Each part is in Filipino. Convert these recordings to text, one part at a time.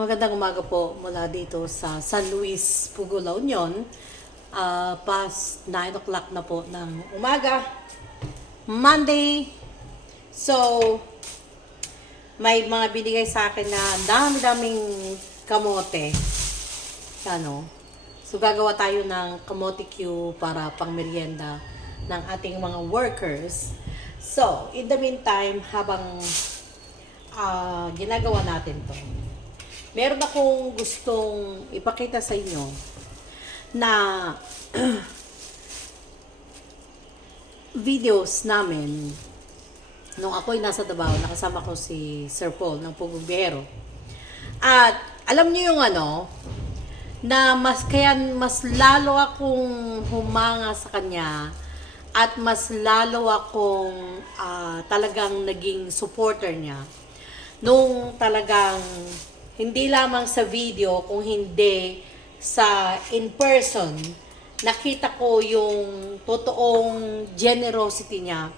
Magandang umaga po mula dito sa San Luis, Pugo, La Union. Past 9 o'clock na po ng umaga. Monday. So, may mga binigay sa akin na dami-daming kamote. Ano? So, gagawa tayo ng kamote Q para pang merienda ng ating mga workers. So, in the meantime, habang ginagawa natin to, meron akong gustong ipakita sa inyo na videos namin nung ako'y nasa Davao. Nakasama ko si Sir Paul ng Pugumbero. At alam niyo yung na mas lalo akong humanga sa kanya at mas lalo akong talagang naging supporter niya nung talagang hindi lamang sa video, kung hindi sa in person, nakita ko yung totoong generosity niya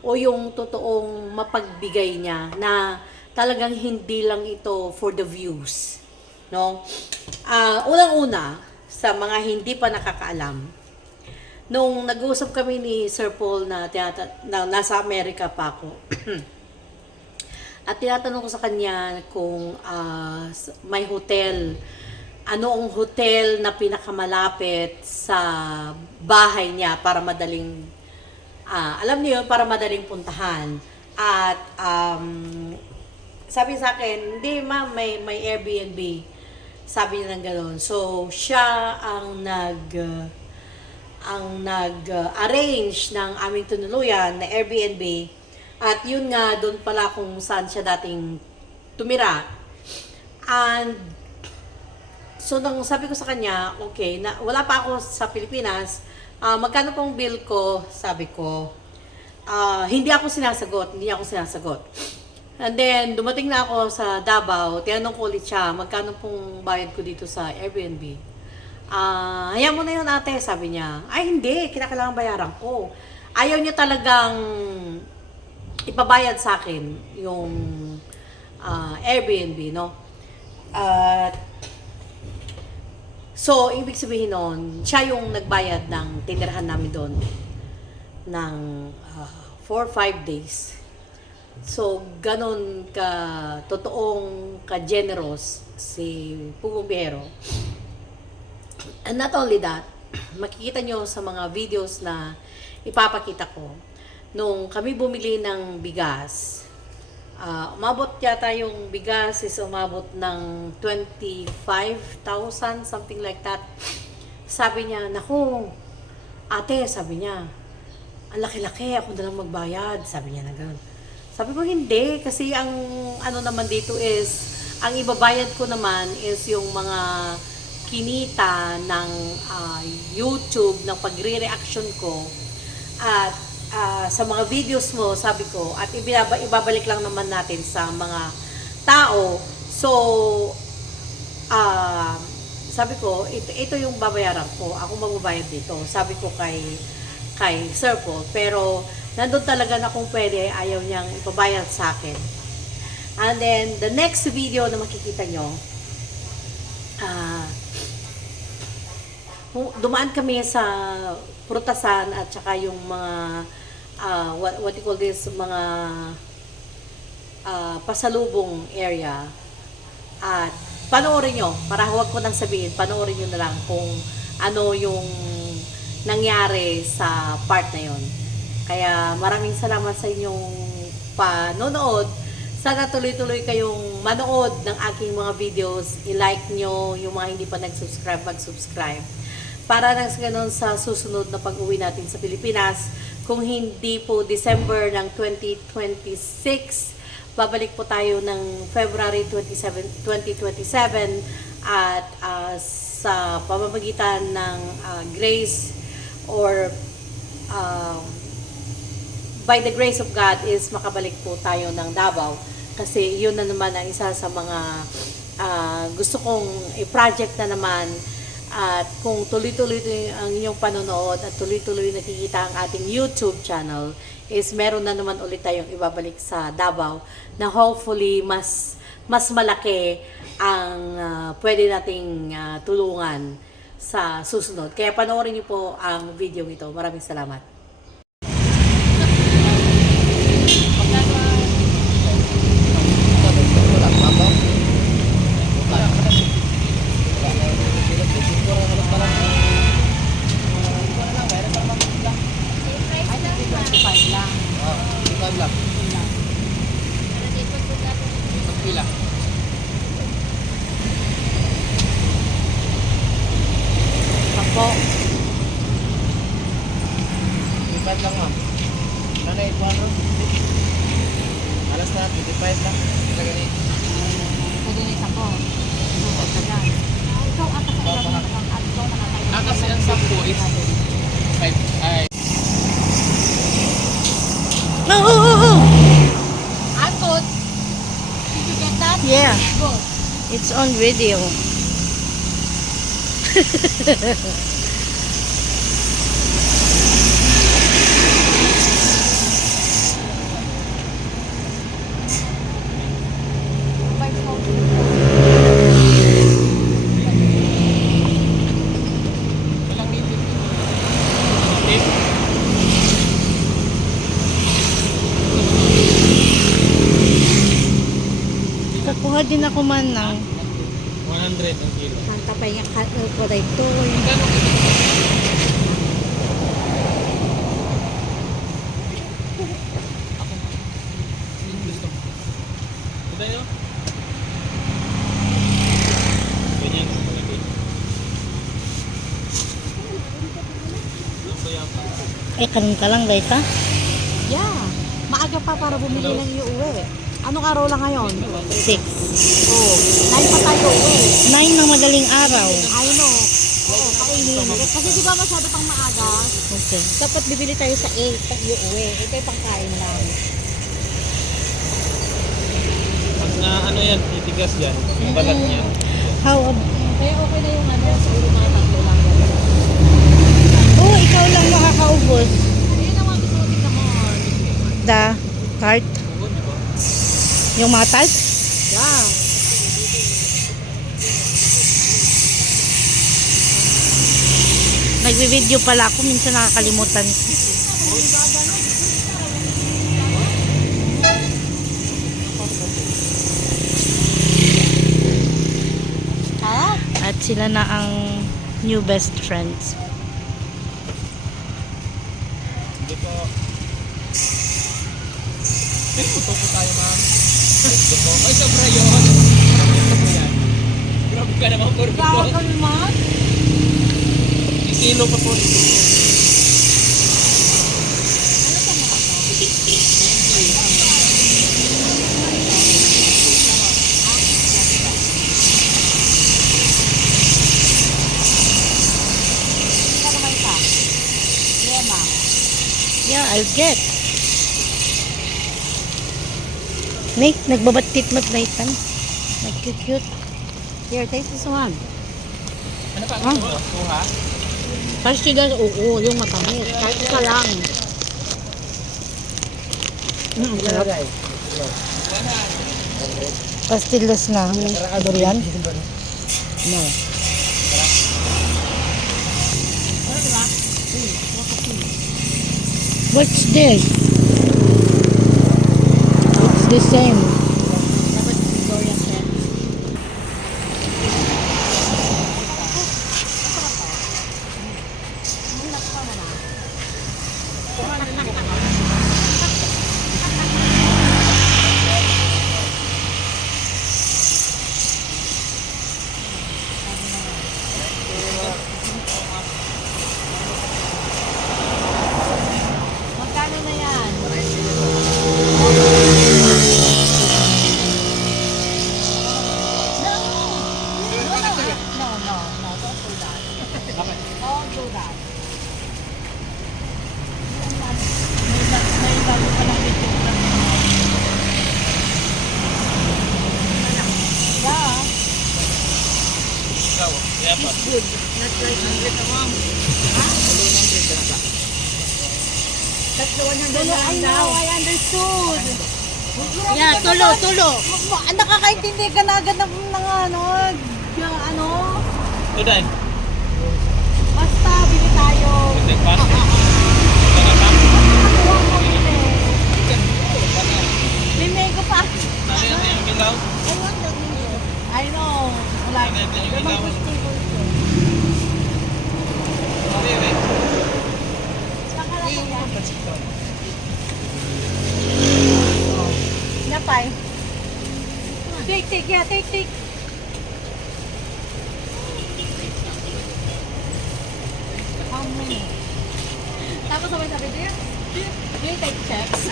o yung totoong mapagbigay niya na talagang hindi lang ito for the views. No? Unang-una, sa mga hindi pa nakakaalam, nung nag-uusap kami ni Sir Paul na nasa Amerika pa ako, at tinatanong ko sa kanya kung may hotel, ano ang hotel na pinakamalapit sa bahay niya para madaling, alam niyo yun, para madaling puntahan. At sabi sa akin, hindi ma'am, may Airbnb. Sabi niya ng gano'n. So, siya ang nag-arrange ng aming tunuluyan na Airbnb. At yun nga, doon pala kung saan siya dating tumira. And, so nang sabi ko sa kanya, okay, wala pa ako sa Pilipinas, magkano pong bill ko? Sabi ko, hindi ako sinasagot. And then, dumating na ako sa Davao, tinanong ko ulit siya, magkano pong bayad ko dito sa Airbnb? Hayaan mo na yun ate, sabi niya. Ay hindi, kinakailangan bayaran ko. Ayaw niya talagang ipabayad sa akin yung Airbnb, no? So, ibig sabihin nun, siya yung nagbayad ng tinirahan namin doon ng 4-5 days. So, ganon ka totoong ka-generous si Pugumbero. And not only that, makikita nyo sa mga videos na ipapakita ko, nung kami bumili ng bigas, umabot yata yung bigas is umabot ng 25,000, something like that. Sabi niya, naku, ate, sabi niya, ang laki-laki, ako na lang magbayad. Sabi niya na gano'n. Sabi ko, hindi, kasi ang ano naman dito is, ang ibabayad ko naman is yung mga kinita ng YouTube, ng pagre-reaction ko, at sa mga videos mo, sabi ko, at ibabalik lang naman natin sa mga tao. So, sabi ko, ito yung babayaran ko. Ako magbabayad dito. Sabi ko kay Sir Paul. Pero, nandun talaga na kung pwede, ayaw niyang ipabayad sa akin. And then, the next video na makikita nyo, dumaan kami sa prutasan at saka yung mga what you call this, mga pasalubong area. At panoorin nyo, para huwag ko nang sabihin, panoorin nyo na lang kung ano yung nangyari sa part na yon. Kaya maraming salamat sa inyong panonood. Sana tuloy-tuloy kayong manood ng aking mga videos. I-like nyo, yung mga hindi pa nag-subscribe, mag-subscribe. Para nang ganun sa susunod na pag-uwi natin sa Pilipinas, kung hindi po December ng 2026, babalik po tayo ng February 27, 2027 at sa pamamagitan ng grace or by the grace of God is makabalik po tayo ng Davao, kasi yun na naman ang isa sa mga gusto kong i-project na naman. At kung tuloy-tuloy ang inyong panonood at tuloy-tuloy nakikita ang ating YouTube channel, is meron na naman ulit tayong ibabalik sa Davao na hopefully mas malaki ang pwede nating tulungan sa susunod. Kaya panoorin niyo po ang video ito. Maraming salamat. Ako. Lipat lang ma'am. Sana ikuan alas na, 25 lang. Lagay Pwede na isa ko. Ikaw ata sa ilang at ikaw nakatayo. kasi ang sampo is 5 ay Oh. Atot. Did you get that? Yeah, Good. it's on video. walang ngipin. Kukuha din ako man ng 100 ang kilo. Kanta pa yung ko dito. Gusto mo? Ito yun? Ganyan ang malaki. Ang bayapa. karon ka lang, Rita. Yeah. Maaga pa para bumili ng iuwi. Anong araw lang ngayon? 6. Oh, 9 pa tayo uwi. 9 ng madaling araw. I know. Oo, kainin. Kasi di ba masyado pang maaga? Okay. Dapat bibili tayo sa 8 pag iuwi. Ito yung pangkain lang. Pag na ano yan, titigas yan. Yung balat niya. How Kaya okay na yung ano, siguro mga tatlo lang. Oh, ikaw lang makakaubos. Ano yun naman gusto ko tingnan mo? The tart. Oo, di ba? Yung mga tart. Yeah. Nagbe-video pala ako. Minsan nakakalimutan. Sarap. At sila na ang new best friends. Hindi po. May puto po tayo, ma'am. Gusto mo? Ay, sobra yun. Sobra yan. Grabe ka naman, Grabe Corbin. ka naman. Kilo pa po. Ito naman ito. Yema. Yeah, I'll get. Make, nagbabatit mat na itan. Nag-cute. Here, taste this one. Ano pa? Gusto mo? Kuha? Pastillas, oo, yung matamis. Kahit isa lang. Sarap. Pastillas na. Durian. No. What's this? It's the same. Dapat Victoria's Secret. Magkano na yan? No, don't do that. Don't do that. May bago pa lang video ko lang. Yeah, Ikaw. Kaya pa. good. Not like 100 na ma'am. Ha? Tatlo 100 lang daw. I know, I understood. Yeah, tulo. Nakakaintindi ka na agad ng yung ano. Tudan. Basta, bili tayo. Take pass. May mango pa. Ano yung ilaw? I know. Like, Wait. Napay. Take. Yeah, take. How many? Tapos sabi, do you take checks?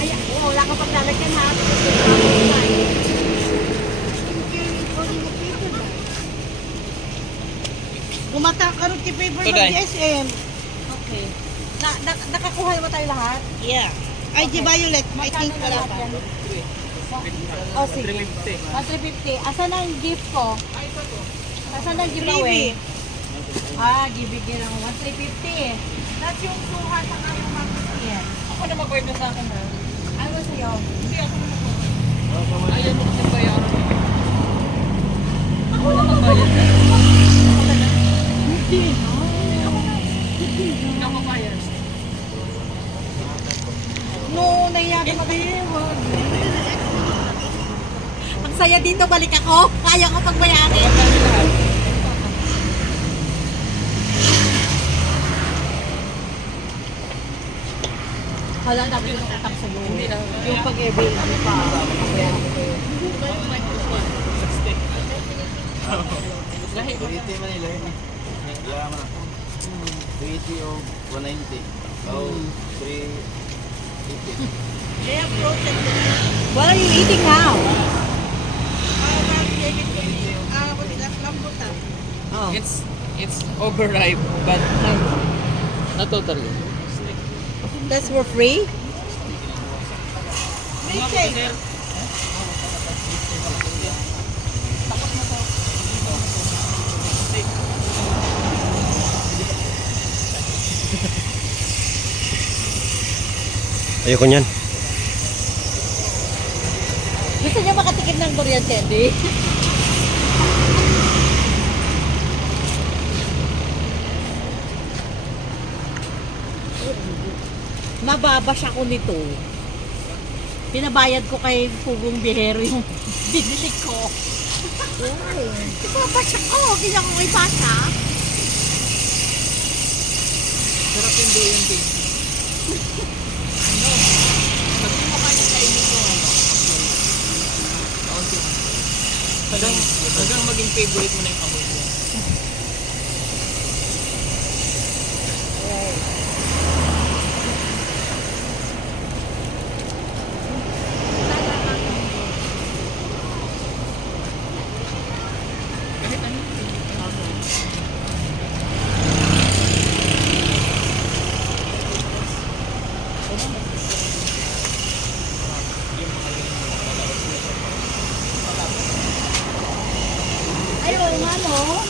Ay, wala ka pang lalagyan ha. Gumata ka rin paper Tuday. ng DSM. Okay. Nakakuha naman tayo lahat? Yeah. Ay, di Violet, I think wala pa. Oh, sige. 350. 1,350. Asan ang gift ko? Asan ang giveaway? Gibigyan ng 1,350. That's yung suhat ng aming mag-iyan. Ako na mag-order sa akin ha. Ano sa'yo? Hindi ako na mag-order. Ayaw mo kasi bayaran. Ako na magbayad. Hindi. Hindi ako bayad. No, nahiya ka mag-iwan. Ang saya dito, balik ako. Kaya ko pagbayarin. Hala, dapat yung utang sa loob. Yung pag-avail, ano pa, pagbayaran ko yun. Lahi. 280 Manila. Yeah, man. 280 o 190. Oh, 380. What are you eating now? Oh. It's overripe, but not totally. That's for free? Ayoko niyan. Gusto niyo makatikim ng durian candy? Mababash ako nito. Pinabayad ko kay Pugong Bihero yung binili ko. Mababash ako. Kaya ko kay Basha. Sarap yung doon cake. No. Pag di mo kaya kainin ko, kaunti lang. Hanggang maging favorite mo na yung amoy mo. Ayun, ano?